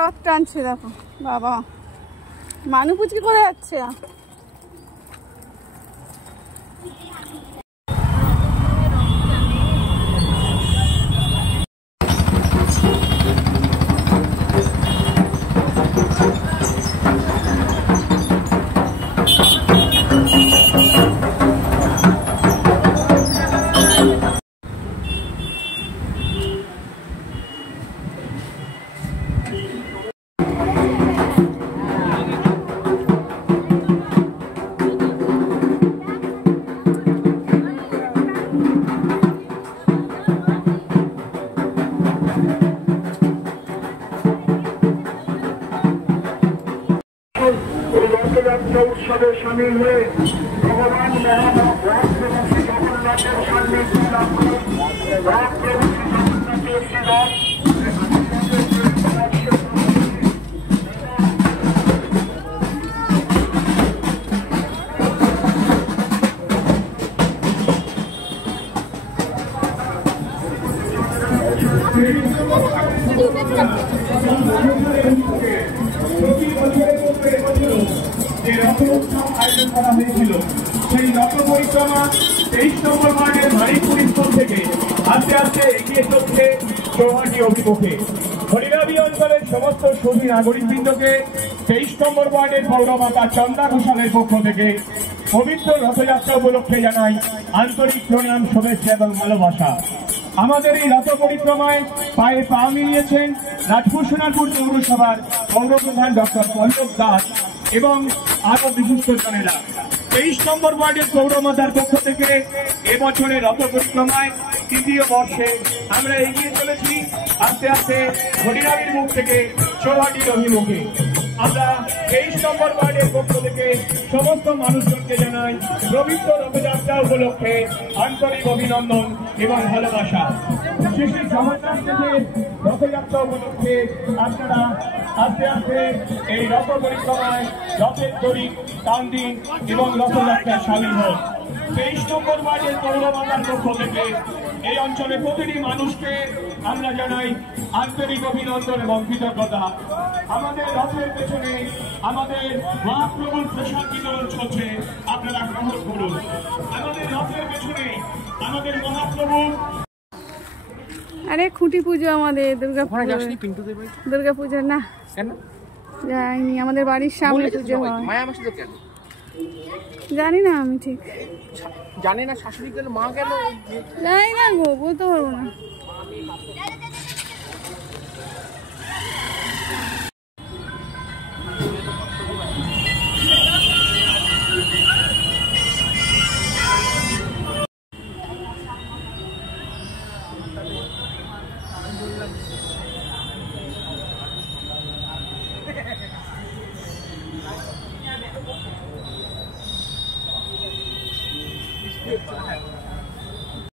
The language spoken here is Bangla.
রথ টানছে দেখো বাবা, মানু পুচকি করে যাচ্ছে। উৎসবে সামিল হয়ে ভগবান মহাপ্রভু জগন্নাথের সান্নিধ্য লাভ করে মহাপ্রভু জগন্নাথের শ্রীরথ যে রথ উৎসব আয়োজন করা হয়েছিল, সেই রথ পরিক্রমা 23 নম্বর ওয়ার্ডের মানিকপুর স্কুল থেকে আস্তে আস্তে এগিয়ে চলছে চৌহাটি অভিমুখে। হরিরাবি অঞ্চলের সমস্ত সুধী নাগরিকবৃন্দকে 23 নম্বর ওয়ার্ডের পৌরমাতা চন্দা ঘোষালের পক্ষ থেকে পবিত্র রথযাত্রা উপলক্ষে জানাই আন্তরিক প্রণাম, শুভেচ্ছা এবং ভালোবাসা। আমাদের এই রথ পরিক্রমায় পায়ে পা মিলিয়েছেন রাজপুর সোনারপুর পৌরসভার পৌরপ্রধান ডক্টর পল্লব দাস এবং আরো বিশিষ্ট জনেরা। 23 নম্বর ওয়ার্ডের পৌরমাতার পক্ষ থেকে এবছরের রথ পরিক্রমায় তৃতীয় বর্ষে আমরা এগিয়ে চলেছি আস্তে আস্তে হরিরাবির মুখ থেকে চৌহাটির অভিমুখে। আমরা 23 নম্বর ওয়ার্ডের পক্ষ থেকে সমস্ত মানুষজনকে জানাই পবিত্র রথযাত্রা উপলক্ষে আন্তরিক অভিনন্দন এবং ভালোবাসা। শ্রী জগন্নাথের রথযাত্রা উপলক্ষে আপনারা আস্তে আস্তে এই রথ পরিক্রমায় রথের দড়ি টান দিন এবং রথযাত্রায় সামিল হন। 23 নম্বর ওয়ার্ডের পৌরমাতার পক্ষ থেকে এই অঞ্চলে প্রতিটি মানুষকে আমরা জানাই আন্তরিক অভিনন্দন এবং কৃতজ্ঞতা। আমাদের রথের পেছনে আমাদের মহাপ্রভুর প্রসাদ বিতরণ চলছে, আপনারা গ্রহণ করুন। আমাদের রথের পেছনে আমাদের মহাপ্রভু। আরে খুঁটি পুজো আমাদের দুর্গা পুজো না যাইনি, আমাদের বাড়ির সামনে পুজো হয়। জানি না আমি ঠিক জানি না, শাশুড়ি গেল, মা গেল, জানি না গো, বলতে পারবো না।